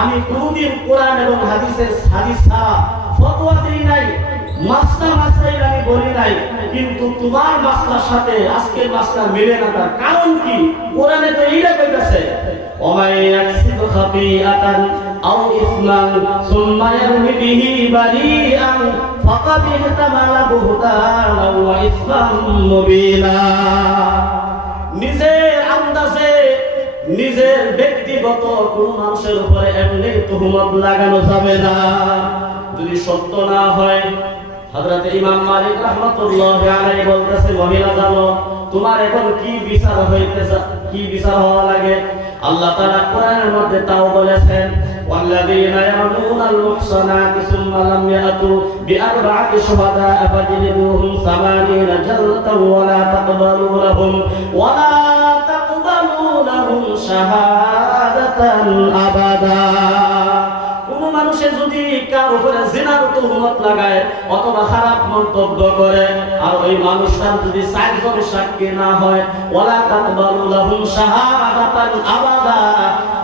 আমি কোনদিন কোরআন এবং হাদিসের হাদিস ছাড়া ফতোয়া দিই নাই, মাসলা মাসাইল আমি বলি নাই। কিন্তু তোমার মাসলার সাথে আজকের মাসলা মিলে না, তার কারণ কি? কোরআনে তো এইটা কইতাছে, ওমাই ইয়াকসিবু খাতিআতান আও ইসমান সুম্মা ইয়ারমি বিহি বারিআন ফাকাদ ইহতামালা বুহতানাও ওয়া ইসমান মুবিনা। নিজের আন্দাজে নিজের ব্যক্তিগত কোন মানুষের উপরে এমনি তুহমত লাগানো যাবে না যদি সত্য না হয়। হযরত ইমাম মালিক রাহমাতুল্লাহি আলাইহি বলতেছে, মহিলা জানো তোমার এখন কি বিচার হইতেছে, কি বিচার হওয়া লাগে? আল্লাহ তাআলা কোরআনের মধ্যে তাও বলেছেন, ওয়াল্লাযীনা ইয়ারমুনাল মুহসানাতি সুম্মা লাম ইয়াতু বিআরবা'তি শুহাদা'a ফাজলিদুহুম 80 জালদাতান ওয়া লা তাকবালু লাহুম শাহাদাতান আবাদা। কোন মানুষে যদি কার উপরে জিনার তুহমত লাগায় অথবা খারাপ মন্তব্য করে, আর ওই মানুষটার যদি 4 জন সাক্ষী না হয়, ওয়ালা তাকবালু লাহুম শাহাদাতান আবাদা,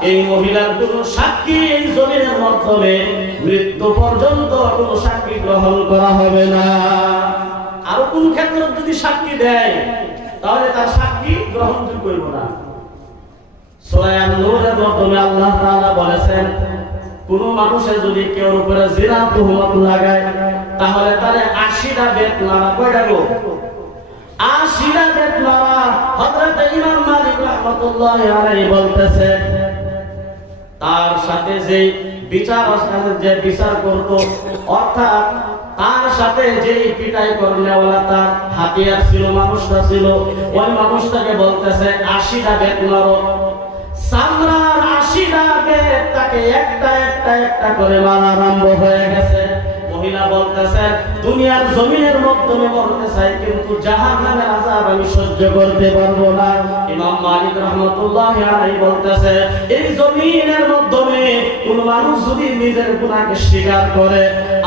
এই মহিলার কোনো সাক্ষী এই জমিনের মাধ্যমে মৃত্যু পর্যন্ত কোনো সাক্ষী গ্রহণ করা হবে না। আর কোন ক্ষেত্রে যদি সাক্ষী দেয় তাহলে তার সাক্ষী গ্রহণযোগ্য হইব না। সূরা আন-নূরের মাধ্যমে আল্লাহ তাআলা বলেছেন, কোন মানুষে যদি কেউ উপরে জিনা তুহমত লাগায় তাহলে তারে 80টা বেত মারা। কয়টা গো? 80টা বেত মারা। হযরত ইমাম মালিক রাহমাতুল্লাহি আলাইহি বলতেছে, তার সাথে যে বিচার করত, অর্থাৎ তার সাথে যে পিটাই করনেওয়ালা তার হাতিয়ার ছিল, মানুষটা ছিল, ওই মানুষটাকে বলতেছে 80টা বেত মারো। সামরার 80টা বেত তাকে একটা একটা একটা করে মারা আরম্ভ হয়ে গেছে। মহিলা বলতেছে, দুনিয়ার জমিনের মাধ্যমে মরতে চাই, কিন্তু জাহান্নামের আযাব আমি সহ্য করতে পারবো না। ইমাম মালিক রাহমাতুল্লাহি আলাইহি বলতেছে, এই জমিনের মাধ্যমে কোন মানুষ যদি নিজের গুনাহকে স্বীকার করে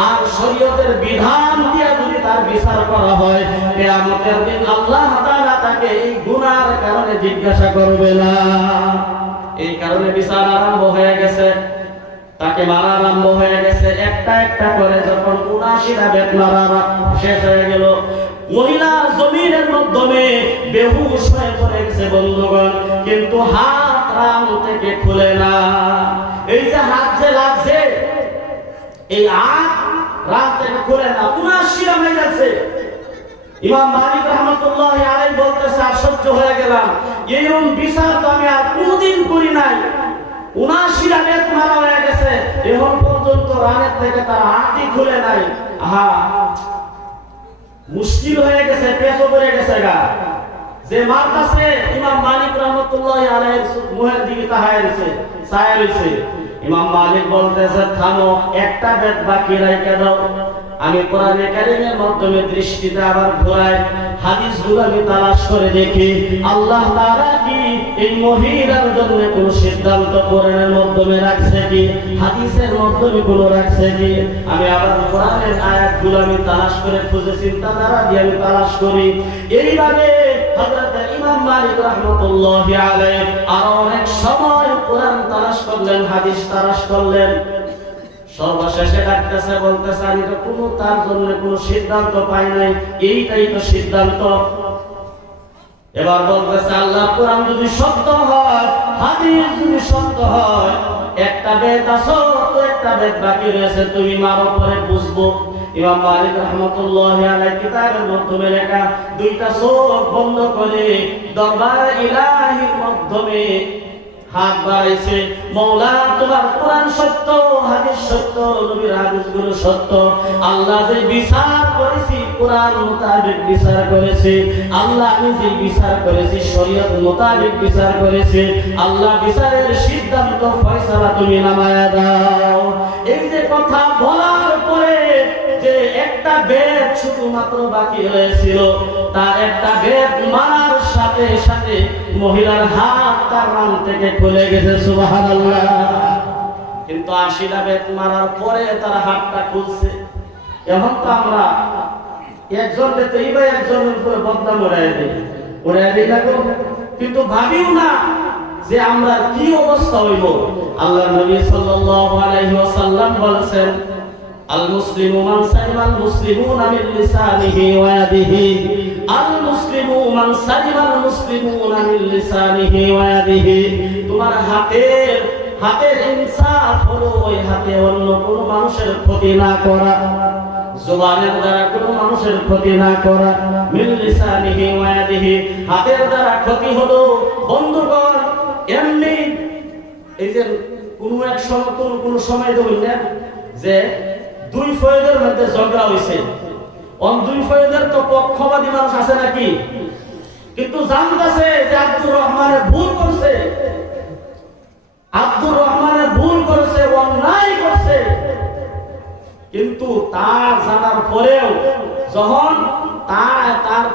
আর শরীয়তের বিধান দিয়ে যদি তার বিচার করা হয়, কিয়ামতের দিন আল্লাহ তাআলা তাকে এই গুনার কারণে জিজ্ঞাসা করবে না। এই কারণে বিচার আরম্ভ হয়ে গেছে, তাকে মারা আরম্ভ হয়ে গেছে। একটা একটা করে যখন 79টা বেত মারা শেষ হয়ে গেল, মহিলা জমিনের মাধ্যমে বেহুশ হয়ে পড়ে গেছে বন্ধুগণ, কিন্তু হাত রাম থেকে খুলে না। এই যে হাত যে লাগছে, এই হাত রাম থেকে খুলে না, 79টা হয়ে গেছে। ইমাম মালিক রাহমাতুল্লাহি আলাইহি বলতেছে, আশ্চর্য হয়ে গেলাম, এরকম বিচার তো আমি আর কোনদিন করি নাই। 79টা বেত মারা হয়ে গেছে, এখন পর্যন্ত রানের থেকে তার হাতই খুলে নাই। আহা, মুশকিল হয়ে গেছে, পেছও পড়ে গেছে গা। যে মারতাছে ইমাম মালিক রাহমাতুল্লাহি আলাইহির মুহের দিকে তাকায় রইছে, ছায়া রইছে। ইমাম মালিক বলতেছে, থামো, একটা বেত বাকি রাইখা দাও। আমি কোরআনে কারীমের মাধ্যমে দৃষ্টিতে আবার ঘোরাই, হাদিসগুলো আমি তালাশ করে দেখি আল্লাহ তাআলা কি এই মহিলার জন্য কোন সিদ্ধান্ত কোরআনের মাধ্যমে রাখছে কি, হাদিসের মাধ্যমে কোন রাখছে কি। আমি আবার কোরআনের আয়াতগুলো আমি তালাশ করে খুঁজে চিন্তাধারা দিয়ে আমি তালাশ করি। এইভাবে হযরত ইমাম মালিক রাহমাতুল্লাহি আলাইহি আরো অনেক সময় কোরআন তালাশ করলেন, হাদিস তালাশ করলেন। সর্বশেষে ডাকতেছে, বলতেছে, আমি তো কোনো তার জন্য কোনো সিদ্ধান্ত পাই নাই, এইটাই তো সিদ্ধান্ত। এবার বলতেছে, আল্লাহ কোরআন যদি সত্য হয়, হাদিস যদি সত্য হয়, একটা বেত আছে তো একটা বেত বাকি রয়েছে, তুমি মারো, পরে বুঝবো। ইমাম মালিক রাহমাতুল্লাহি আলাইহি কিতাবের মাধ্যমে লেখা, 2টা চোখ বন্ধ করে দরবার ইলাহির মাধ্যমে হাত বাড়াইছে, মওলা তোমার কোরআন সত্য, হাদিস সত্য, নবীর হাদিসগুলো সত্য। আল্লাহ যে বিচার করেছি কোরআন মোতাবেক বিচার করেছে, আল্লাহ আমি যে বিচার করেছি শরীয়ত মোতাবেক বিচার করেছে। আল্লাহ বিচারের সিদ্ধান্ত ফয়সালা তুমি নামায়া দাও। এই যে কথা বলার পরে যে একটা বেত শুধুমাত্র বাকি হয়েছিল, তার একটা বেত মারার সাথে সাথে মহিলার হাত তার রান থেকে খুলে গেছে, সুবহানাল্লাহ। কিন্তু 80টা বেত মারার পরে তার হাতটা খুলছে। এখন তো আমরা একজন বেতেই বা একজনের উপরে বদনাম উড়াই দিই না গো, কিন্তু ভাবিও না যে আমরা কি অবস্থা হইব। আল্লাহর নবী সাল্লাল্লাহু আলাইহি ওয়াসাল্লাম বলেছেন, আল মুসলিমু মান সালিমাল মুসলিমুনা মিন লিসানিহি ওয়া ইয়াদিহি, আল মুসলিমু মান সালিমাল মুসলিমুনা মিন লিসানিহি ওয়া ইয়াদিহি। তোমার হাতের ইনসাফ হলো ওই হাতে অন্য কোনো মানুষের ক্ষতি না করা, জবানের দ্বারা কোনো মানুষের ক্ষতি না করা। মিন লিসানিহি ওয়া ইয়াদিহি, হাতের দ্বারা ক্ষতি হলো বন্ধুগণ এমনি। এই যে কোন সময় ধরুন না যে 2 ফয়েদের মধ্যে ঝগড়া হইছে, দুই ফয়েদের তো পক্ষপাতী মানুষ আছে নাকি, কিন্তু জানতাছে যে আব্দুর রহমানের ভুল করছে, অন্যায় করছে, কিন্তু তার জানার পরেও যখন তার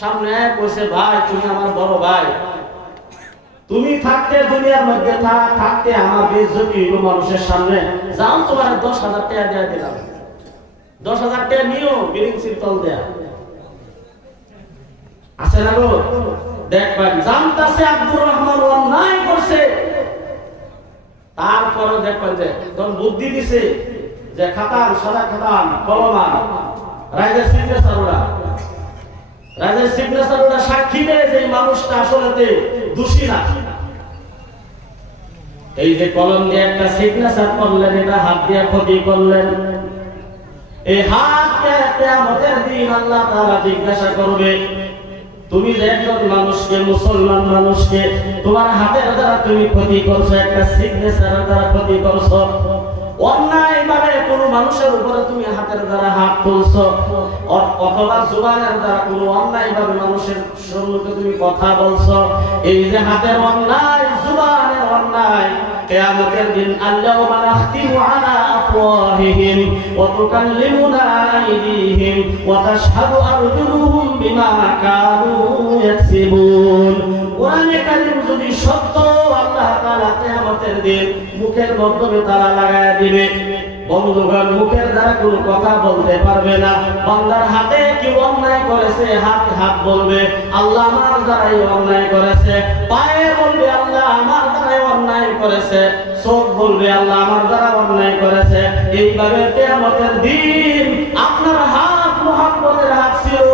সামনে কইছে, ভাই তুমি আমার বড় ভাই, তুমি থাকতে দুনিয়ার মধ্যে থাকতে আমার বেইজ্জতি হইব মানুষের সামনে, যাও তোমার 10,000 টাকা দিয়ে দিলাম, 10,000 টাকা নিও বিলিং সিলতল দেয়া আছে না গো? দেখবেন জানতাছে আব্দুর রহমান অন্যায় করছে, তারপরে দেখবেন যে তখন বুদ্ধি দিছে যে খাতান সাদা খাতান কলমান রাইজের সিগনেচাররা সাক্ষী দেয় যে মানুষটা আসলে দোষী না। এই যে কলম দিয়ে একটা সিগনেচার করলেন, এটা হাত দিয়ে ক্ষতি করলেন, এই হাতকে কিয়ামতের দিন আল্লাহ তাআলা জিজ্ঞাসা করবে, তুমি যে একজন মানুষকে, মুসলমান মানুষকে তোমার হাতের দ্বারা তুমি ক্ষতি করছো, একটা সিগনেচারের দ্বারা ক্ষতি করছো, অন্যায় ভাবে কোনো মানুষের উপরে তুমি হাতের দ্বারা হাত তুলছো, অথবা জুবানের দ্বারা কোনো অন্যায় ভাবে মানুষের সম্মুখে তুমি কথা বলছো, এই যে হাতের অন্যায়, জুবানের অন্যায়, কিয়ামতের দিন আল্লাহুম্মা নাখতিমু আলা আফওয়াহিহিম ওয়া তুকাল্লিমুনা আইদিহিম ওয়া তাশহাদু আরজুলুহুম বিমা কানু ইয়াকসিবুন। কোরআনে কারীম যদি সত্য, আল্লাহ তাআলা কিয়ামতের দিন মুখের মাধ্যমে তালা লাগায়া দিবে। বন্ধুগণ, মুখের দ্বারা কোনো কথা বলতে পারবে না। বান্দার হাতে কি অন্যায় করেছে, হাত বলবে আল্লাহ আমার দ্বারাই অন্যায় করেছে, পায়ে বলবে আল্লাহ আমার দ্বারাই অন্যায় করেছে, চোখ বলবে আল্লাহ আমার দ্বারা অন্যায় করেছে। এইভাবে কিয়ামতের দিন আপনার হাত মুহাম্মদের হাত ছিল,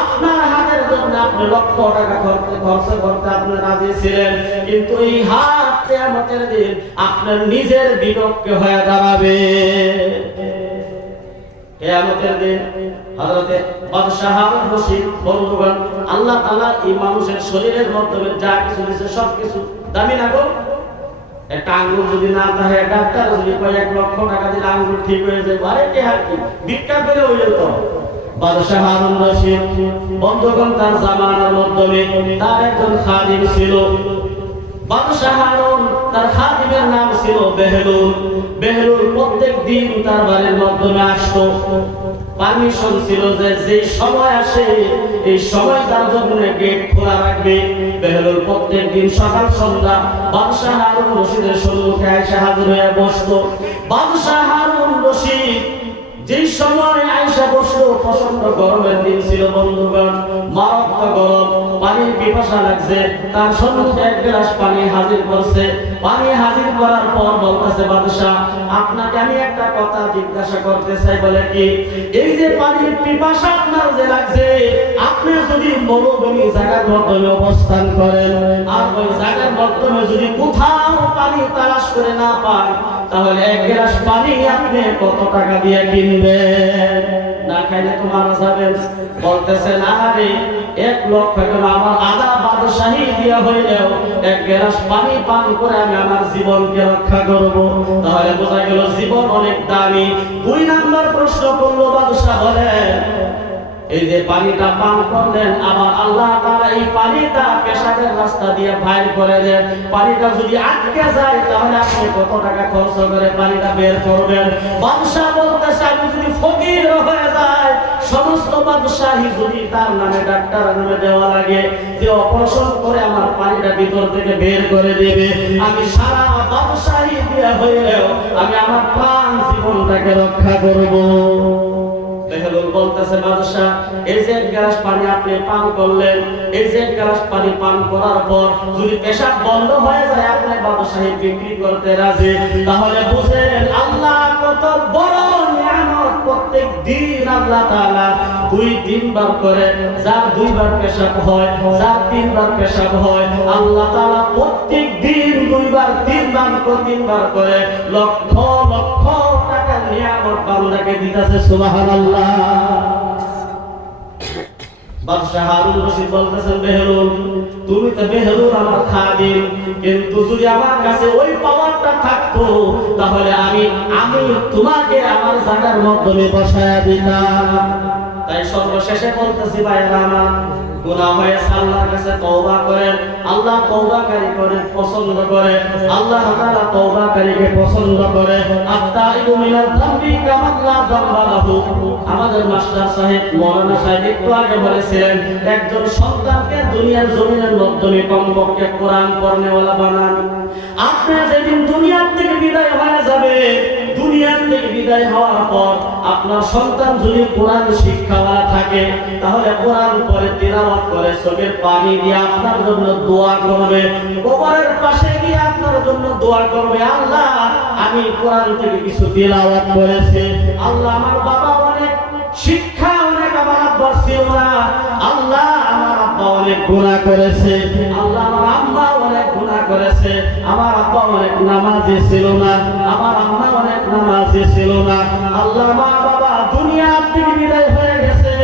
আপনার হাতের জন্য আপনি লক্ষ টাকা খরচ করতে আপনি রাজি ছিলেন, কিন্তু এই হাত কিয়ামতের দিন আপনার নিজের বিপক্ষে হয়ে দাঁড়াবে। কিয়ামতের দিন হযরতে বাদশাহ হারুন রশিদ, বন্ধুগণ, আল্লাহ তাআলা এই মানুষের শরীরের মাধ্যমে যা কিছু দিয়েছে সবকিছু দামি না গো? একটা আঙ্গুল যদি না থাকে, ডাক্তার যদি কয় 1 লক্ষ টাকা দিলে আঙ্গুল ঠিক হয়ে যায়, আরে কে হার কি ভিক্ষা করে হইল তো। বাদশাহ হারুন রশিদ, বন্ধুগণ, তার জামানার মাধ্যমে তার একজন খাদিম ছিল। বাদশাহ হারুন, তার খাদিমের নাম ছিল বেহলুল। বেহলুল প্রত্যেক দিন তার বাড়ির মাধ্যমে আসতো, পারমিশন ছিল যে যেই সময় আসে এই সময় তার জন্য গেট খোলা রাখবে। বেহলুল প্রত্যেক দিন সকাল সন্ধ্যা বাদশাহ হারুন রশিদের সম্মুখে এসে হাজির হয়ে বসতো। বাদশাহ হারুন রশিদ যেই সময় আয়েশা বসলো, প্রচন্ড গরমের দিন ছিল বন্ধুগণ, মারাত্মক গরম, পানির পিপাসা লাগছে, তার সম্মুখে 1 গ্লাস পানি হাজির করছে। পানি হাজির করার পর বলতেছে, বাদশা আপনাকে আমি একটা কথা জিজ্ঞাসা করতে চাই। বলে কি? এই যে পানির পিপাসা আপনার যে লাগছে, আপনি যদি মরুভূমি জায়গার মাধ্যমে অবস্থান করেন আর ওই জায়গার মাধ্যমে যদি কোথাও পানি তালাশ করে না পান, তাহলে 1 গ্লাস পানি আপনি কত টাকা দিয়ে কিনবেন? না খাইলে তো মারা যাবেন। বলতেছে না রে, 1 লক্ষ টাকা আমার আধা বাদশাহী দিয়া হইলেও 1 গ্লাস পানি পান করে আমি আমার জীবনকে রক্ষা করব। তাহলে বোঝা গেল জীবন অনেক দামি। 2 নাম্বার প্রশ্ন করলো বাদশা, বলেন এই যে পানিটা পান করলেন, আবার আল্লাহ তাআলা এই পানিটা পেশাবের রাস্তা দিয়ে বাইর করে দেন, পানিটা যদি আটকে যায় তাহলে আপনি কত টাকা খরচ করে পানিটা বের করবেন? বাদশা বলতেছে, আমি যদি ফকির হয়ে যায়, সমস্ত বাদশাহী যদি তার নামে ডাক্তার নামে দেওয়া লাগে, যে অপারেশন করে আমার পানিটা ভিতর থেকে বের করে দেবে, আমি সারা বাদশাহী দিয়ে হইলেও আমি আমার প্রাণ জীবনটাকে রক্ষা করব। বেহলুল বলতেছে, বাদশা এই যে 1 গ্লাস পানি আপনি পান করলেন, এই যে 1 গ্লাস পানি পান করার পর যদি পেশাব বন্ধ হয়ে যায় আপনি বাদশাহী বিক্রি করতে রাজি, তাহলে বুঝেন আল্লাহ কত বড় নিয়ামত। প্রত্যেক দিন আল্লাহ তাআলা 2-3 বার করে, যার 2 বার পেশাব হয়, যার 3 বার পেশাব হয়, আল্লাহ তাআলা প্রত্যেক দিন 2 বার 3 বার করে 3 বার করে লক্ষ লক্ষ টাকার নিয়ামত বান্দাকে দিতেছে। সুবহানাল্লাহ। বাদশাহ হারুন রশিদ বলতেছেন, বেহলুল তুমি তো বেহলুল আমার খাদিম, কিন্তু যদি আমার কাছে ওই পাওয়ারটা থাকতো তাহলে আমি তোমাকে আমার জায়গার মাধ্যমে বসায়া দিতাম। তাই সর্বশেষে বলতেছি ভাইরা আমার, গুনাহ হয়েছে আল্লাহর কাছে তওবা করেন, আল্লাহ তওবাকারী করে পছন্দ করে, আল্লাহ তাআলা তওবাকারীকে পছন্দ করে। আত-তাইবু মিনাল যামবি কামান লা যামবা লাহু। আমাদের মাস্টার সাহেব মাওলানা সাহেব একটু আগে বলেছিলেন, একজন সন্তানকে দুনিয়ার জমিনের মাধ্যমে কমপক্ষে কোরআন পড়নেওয়ালা বানান। আপনি যেদিন দুনিয়া থেকে বিদায় হয়ে যাবে, দুনিয়া থেকে বিদায় হওয়ার পর আপনার সন্তান যদি কোরআন শিক্ষাওয়ালা থাকে, তাহলে কোরআন পড়ে তিলাওয়াত করে চোখের পানি দিয়ে আপনার জন্য দোয়া করবে, কবরের পাশে গিয়ে আপনার জন্য দোয়া করবে, আল্লাহ আমি কোরআন থেকে কিছু তিলাওয়াত করেছি, আল্লাহ আমার বাবা অনেক শিক্ষা অনেক আমার আব্বা ছিল না, আল্লাহ আমার আব্বা অনেক গুনাহ করেছে, আল্লাহ আমার আম্মা অনেক গুনাহ করেছে, আমার আব্বা অনেক নামাজি ছিল না, আমার আম্মা অনেক নামাজি ছিল না, আল্লাহ মা বাবা দুনিয়া থেকে বিদায় হয়ে গেছে,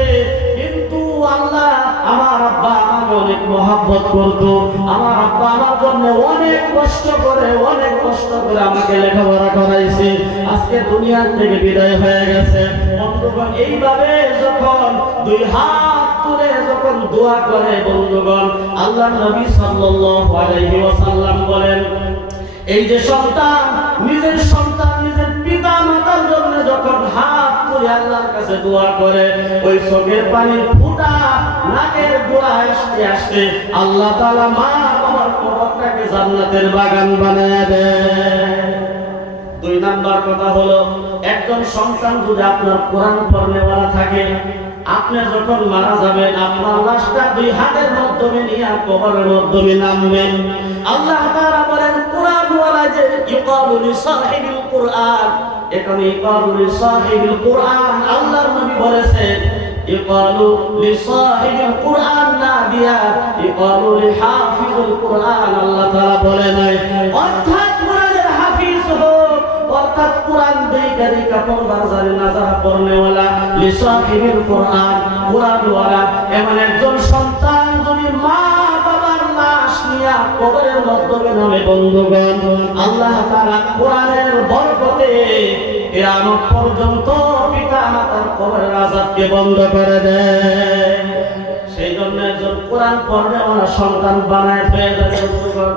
কিন্তু আল্লাহ আমার আব্বা আমাকে অনেক মহব্বত করতো, আমার আব্বা আমার জন্য অনেক কষ্ট করে আমাকে লেখাপড়া করাইছে, আজকে দুনিয়া থেকে বিদায় হয়ে গেছে। বন্ধুগণ, এইভাবে যখন দুই হাত তুলে যখন দোয়া করে বন্ধুগণ, আল্লাহ নবী সাল্লাল্লাহু আলাইহি ওয়াসাল্লাম বলেন, এই যে সন্তান নিজের পিতা মাতার জন্য যখন হাত তুলে আল্লাহর কাছে দোয়া করে, ওই চোখের পানির ফোঁটা নাকের গোড়ায় আসতে আসতে আল্লাহ তাআলা মা বাবার কবরটাকে জান্নাতের বাগান বানায় দেয়। দুই নাম্বার কথা হলো, একজন সন্তান যদি আপনার কোরআন পড়নেওয়ালা থাকে, আপনি যখন মারা যাবেন আপনার লাশটা দুই হাতের মাধ্যমে নিয়ে কবরের মাধ্যমে নামবেন। আল্লাহ তাআলা বলেন কোরআনওয়ালা যে ইকালু লিসাহিবিল কোরআন, এখানে ইকালু লিসাহিবিল কোরআন আল্লাহর নবী বলেছেন, ইকালু লিসাহিবিল কোরআন না দিয়া ইকালু লিহাফিজুল কোরআন আল্লাহ তাআলা বলে নাই, অর্থাৎ কোরআনের হাফিজ হোক, অর্থাৎ কোরআন দেইকা পড়বার জানে না যারা পড়নেওয়ালা, লিসাহিবিল কোরআন কোরআনওয়ালা এমন একজন সন্তান যদি মা বাবার লাশ নিয়ে কবরের মাধ্যমে নামে বন্ধুগণ, আল্লাহ তাআলা কোরআনের বরকতে কিয়ামত পর্যন্ত পিতা মাতার কবরের আযাবকে বন্ধ করে দেয়। সেই জন্য একজন কোরআন পড়নেওয়ালা সন্তান বানায় হয়ে যাবে বন্ধুগণ।